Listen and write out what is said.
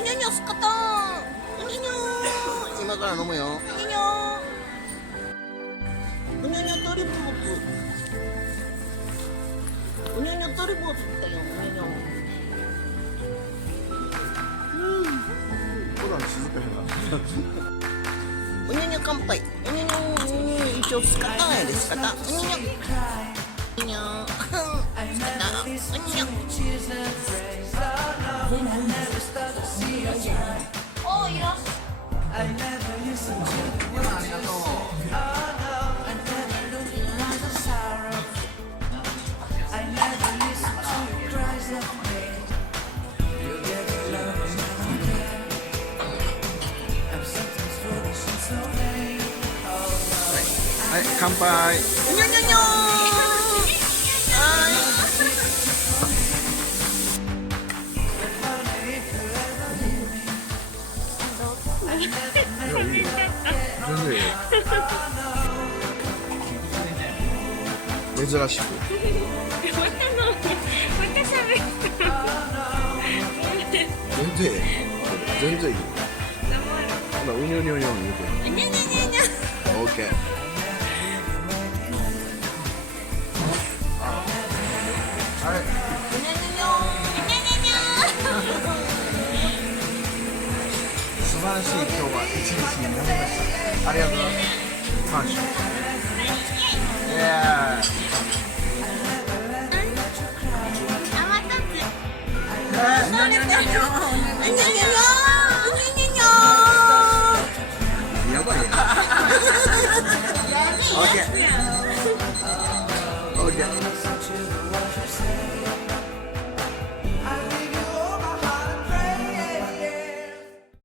うにょにょすかたうにょにょ今から飲むようにょにょうにょにょトリポーズうにょにょトリポーズだようにょにょ普段静かやな。うにょにょ乾杯うにょにょ一応すかたやですかたうにょにょうにょすかたうにょおーいらっしゃいはい、乾杯。うにょにょにょ全然いい。珍しく。全然いい。全然いい。ほら、うにょにょにょ言うて。うにょにょにょにょオッケー。はい。うにょにょにょ素晴らしい今日は一日になりました。ありがとうございます。感謝。いやうにょにょにょにょにょにょにょやばいよ。オッケー。